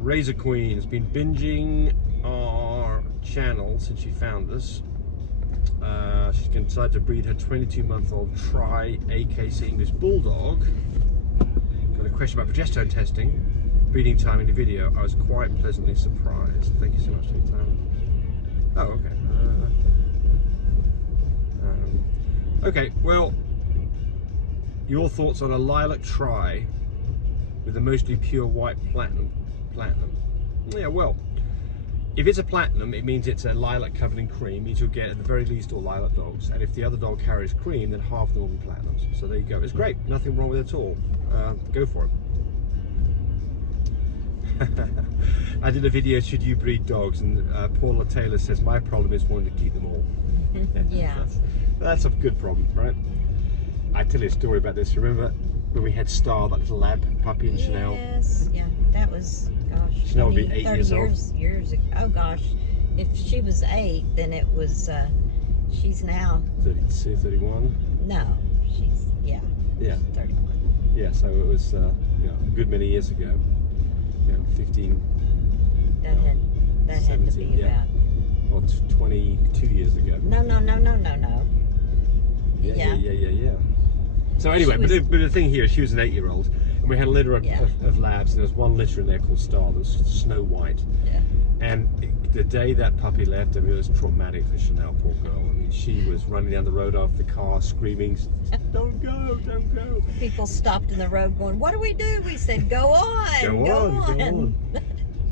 Razor Queen's been binging our channel since she found us. She's going to decide to breed her 22-month-old AKC English Bulldog. Got a question about progesterone testing, breeding time in the video. I was quite pleasantly surprised. Thank you so much for your time. Oh, okay. Okay, well, your thoughts on a lilac tri with a mostly pure white platinum? Yeah, well, if it's a platinum, it means it's a lilac covered in cream. It means you'll get at the very least all lilac dogs. And if the other dog carries cream, then half of them will be platinums. So there you go. It's great. Nothing wrong with it at all. Go for it. I did a video, should you breed dogs? And Paula Taylor says, my problem is wanting to keep them all. Yeah. That's a good problem, right? I tell you a story about this. Remember when we had Star, that little lab puppy in Chanel? Yes, yeah, that was, gosh, Chanel would be 8 years old. Years ago. Oh gosh, if she was 8, then it was, she's now 32, 31? No, she's, yeah. Yeah. 31. Yeah, so it was you know, a good many years ago. You know, 15. That had to be yeah. about. Well, 22 years ago. No. Yeah. So anyway, but the thing here, she was an 8-year-old, and we had a litter of labs, and there was one litter in there called Star, that was Snow White. Yeah. And the day that puppy left, I mean, it was traumatic for Chanel, poor girl. I mean, she was running down the road after the car, screaming, "Don't go, don't go!" People stopped in the road, going, "What do we do?" We said, "Go on, go on."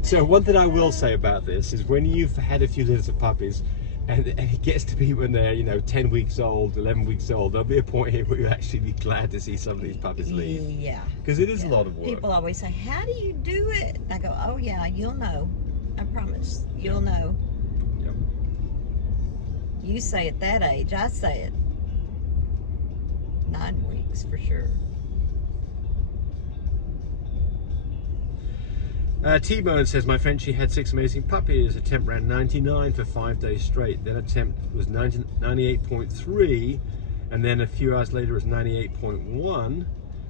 So one thing I will say about this is when you've had a few litters of puppies, and it gets to be when they're, you know, 10 weeks old, 11 weeks old, there'll be a point here where you'll actually be glad to see some of these puppies leave. Yeah. Because it is a lot of work. People always say, how do you do it? I go, oh yeah, you'll know. I promise, you'll know. Yep. You say at that age, I say it 9 weeks for sure. T-Bone says, my Frenchie had 6 amazing puppies. Attempt ran 99 for 5 days straight. Then attempt was 98.3, and then a few hours later it was 98.1.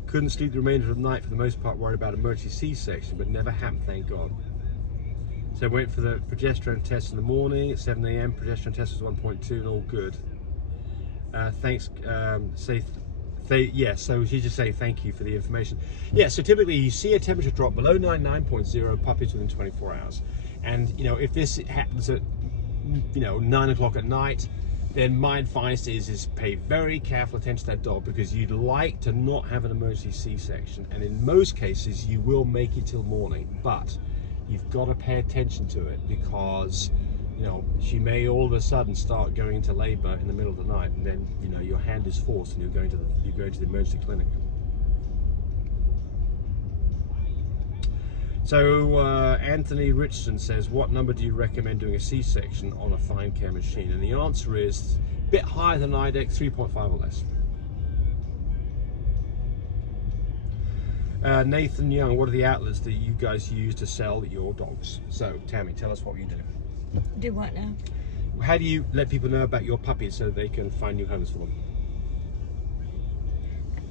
Couldn't sleep the remainder of the night for the most part, worried about emergency C-section, but never happened, thank God. So I went for the progesterone test in the morning at 7 AM. Progesterone test was 1.2 and all good. Thanks, yeah, so she's just saying thank you for the information. Yeah, so typically you see a temperature drop below 99.0 puppies within 24 hours. And, you know, if this happens at, you know, 9 o'clock at night, then my advice is pay very careful attention to that dog, because you'd like to not have an emergency C-section. And in most cases, you will make it till morning, but you've got to pay attention to it, because, you know, she may all of a sudden start going into labor in the middle of the night, and then, you know, your hand is forced and you're going to the emergency clinic. So Anthony Richardson says, what number do you recommend doing a C-section on a fine care machine? And the answer is a bit higher than IDEX, 3.5 or less. Nathan Young, what are the outlets that you guys use to sell your dogs? So Tammy, tell us what you do. Do what now? How do you let people know about your puppies so they can find new homes for them?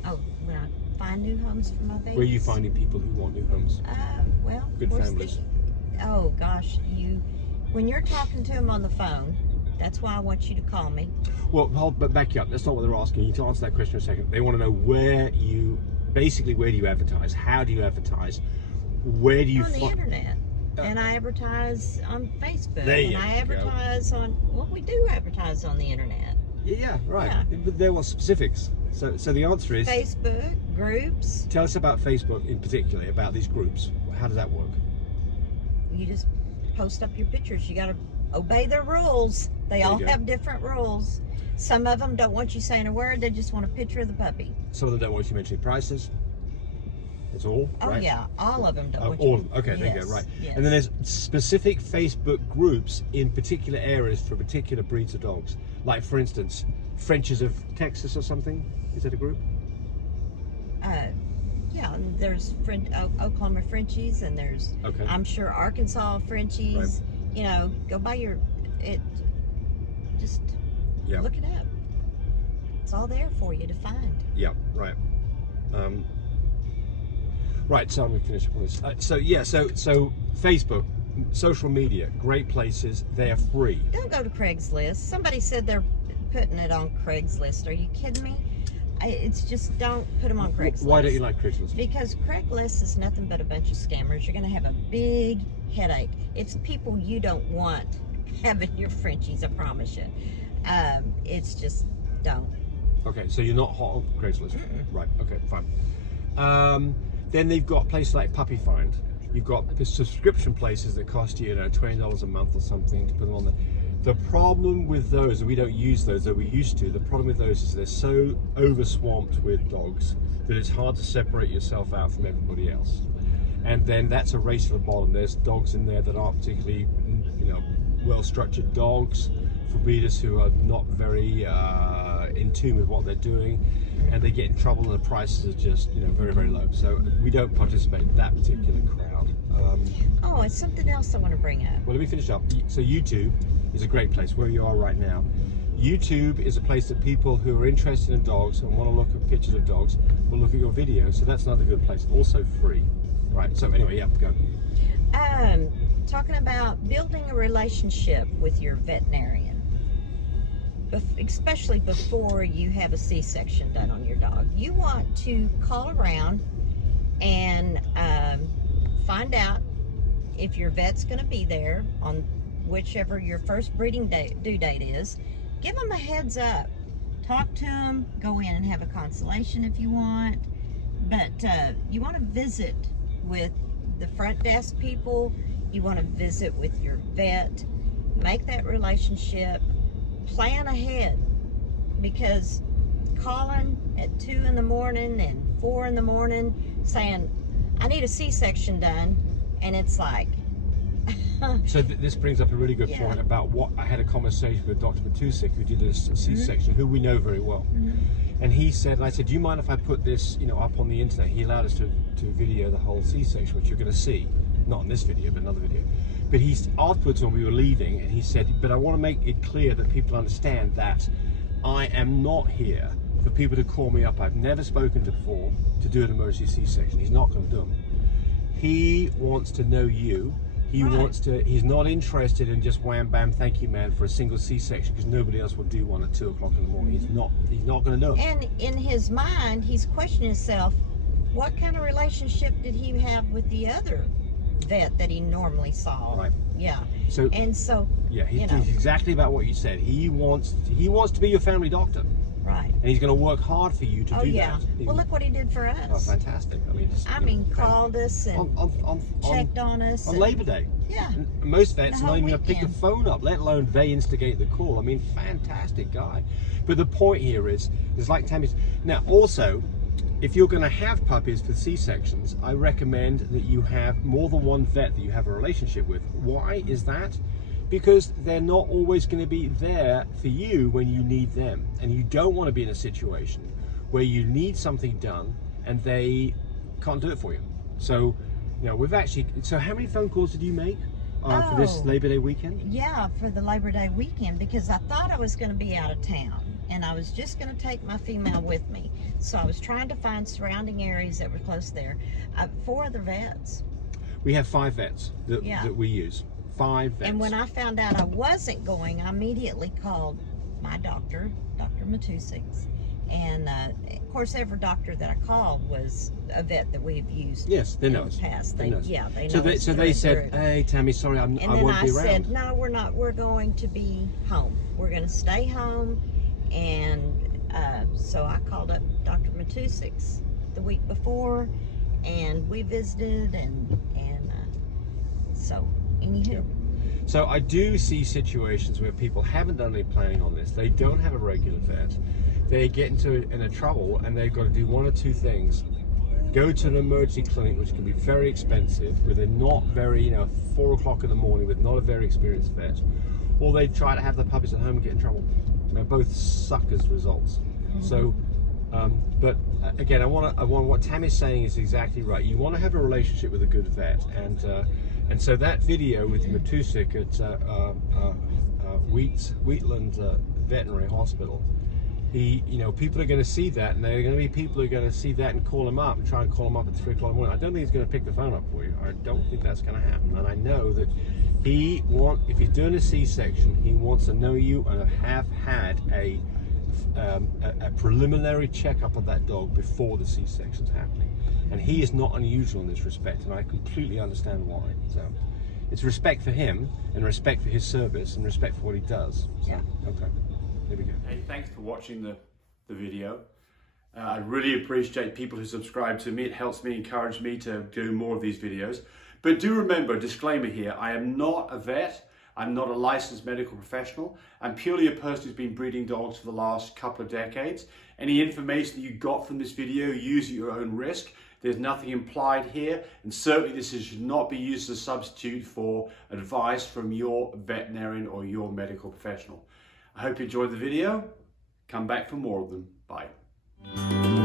Oh, when I find new homes for my babies? Where are you finding people who want new homes? Well, good families. Oh gosh, when you're talking to them on the phone, that's why I want you to call me. Well, but back you up. That's not what they're asking. You need to answer that question in a second. They want to know where do you advertise? How do you advertise? Where do you on the internet. And I advertise on Facebook. And I advertise on, well, we do advertise on the internet. Yeah, right. Yeah. But there was specifics. So the answer is Facebook, groups. Tell us about Facebook in particular, about these groups. How does that work? You just post up your pictures. You got to obey their rules. They all have different rules. Some of them don't want you saying a word. They just want a picture of the puppy. Some of them don't want you mentioning prices. That's all, oh, right? Yeah, all of them don't want all you. Okay, there you go, right. Yes. And then there's specific Facebook groups in particular areas for particular breeds of dogs. Like, for instance, Frenchies of Texas or something. Is that a group? Yeah, and there's Oklahoma Frenchies, and there's, I'm sure, Arkansas Frenchies. Right. You know, go by just look it up. It's all there for you to find. Yeah, right. Right, so I'm going to finish up on this. So Facebook, social media, great places. They're free. Don't go to Craigslist. Somebody said they're putting it on Craigslist. Are you kidding me? It's just, don't put them on Craigslist. Why don't you like Craigslist? Because Craigslist is nothing but a bunch of scammers. You're going to have a big headache. It's people you don't want having your Frenchies, I promise you. It's just, don't. Okay, so you're not hot on Craigslist. Right, okay, fine. Then they've got places like Puppyfind. You've got subscription places that cost you, $20 a month or something to put them on there. The problem with those, and we don't use those, though we used to, the problem with those is they're so over-swamped with dogs that it's hard to separate yourself out from everybody else. And then that's a race to the bottom. There's dogs in there that aren't particularly, well-structured dogs for breeders who are not very in tune with what they're doing, and they get in trouble and the prices are just, very, very low. So we don't participate in that particular crowd. Oh, it's something else I want to bring up. Well, let me finish up. So YouTube is a great place where you are right now. YouTube is a place that people who are interested in dogs and want to look at pictures of dogs will look at your video. So that's another good place. Also free. Right. So anyway, yeah, go. Talking about building a relationship with your veterinarian, especially before you have a C-section done on your dog. You want to call around and find out if your vet's going to be there on whichever your first breeding due date is. Give them a heads up. Talk to them. Go in and have a consultation if you want. But you want to visit with the front desk people. You want to visit with your vet. Make that relationship. Plan ahead. Because calling at 2 in the morning and 4 in the morning saying, I need a C-section done, and it's like... So this brings up a really good point about what I had a conversation with Dr. Matusek, who did a C-section, who we know very well. And he said, and I said, do you mind if I put this, up on the internet? He allowed us to video the whole C-section, which you're going to see, not in this video, but another video. But he's afterwards when we were leaving, and he said, but I want to make it clear that people understand that I am not here for people to call me up. I've never spoken to before to do an emergency C-section. He's not going to do them. He wants to know you. He wants to, he's not interested in just wham bam thank you man for a single C-section, because nobody else will do one at 2 o'clock in the morning. He's not going to do it. And in his mind, he's questioning himself, what kind of relationship did he have with the other vet that he normally saw? Right. Yeah. So yeah, he's exactly about what you said. He wants to be your family doctor. Right. And he's going to work hard for you to do that. Well, look what he did for us. Oh, fantastic. I mean, called us and checked on us. On Labor Day. Yeah. And most vets The not even whole going to pick the phone up, let alone they instigate the call. I mean, fantastic guy. But the point here is like Tammy's. Now, also, if you're going to have puppies for C-sections, I recommend that you have more than one vet that you have a relationship with. Why is that? Because they're not always going to be there for you when you need them. And you don't want to be in a situation where you need something done and they can't do it for you. So, so how many phone calls did you make for this Labor Day weekend? Yeah, for the Labor Day weekend, because I thought I was going to be out of town and I was just going to take my female with me. So I was trying to find surrounding areas that were close there. 4 other vets. We have 5 vets that we use. 5 vets. And when I found out I wasn't going, I immediately called my doctor, Dr. Matusek. And of course, every doctor that I called was a vet that we've used. Yes, they know us. Past. They know. So they said, "Hey, Tammy, sorry, I won't be around." And then I said, "No, we're not. We're going to be home. We're going to stay home." And so I called up Dr. Matusek the week before, and we visited, and so. Yeah. So I do see situations where people haven't done any planning on this. They don't have a regular vet. They get in a trouble and they've got to do one or two things. Go to an emergency clinic, which can be very expensive, where they're not very, 4 o'clock in the morning with not a very experienced vet. Or they try to have the puppies at home and get in trouble. They're both suck as results. So, but again, I want what Tammy's saying is exactly right. You want to have a relationship with a good vet, and so that video with Matusek at Wheatland Veterinary Hospital, people are going to see that, and there are going to be people who are going to see that and call him up and try and call him up at 3 o'clock in the morning. I don't think he's going to pick the phone up for you. I don't think that's going to happen. And I know that if he's doing a C-section, he wants to know you and have had a preliminary checkup of that dog before the C-section's happening. And he is not unusual in this respect, and I completely understand why. So it's respect for him, and respect for his service, and respect for what he does. So, yeah. Okay. Here we go. Hey, thanks for watching the video. I really appreciate people who subscribe to me. It helps me, encourage me to do more of these videos. But do remember, disclaimer here, I am not a vet. I'm not a licensed medical professional. I'm purely a person who's been breeding dogs for the last couple of decades. Any information that you got from this video, use at your own risk. There's nothing implied here, and certainly this should not be used as a substitute for advice from your veterinarian or your medical professional. I hope you enjoyed the video. Come back for more of them. Bye.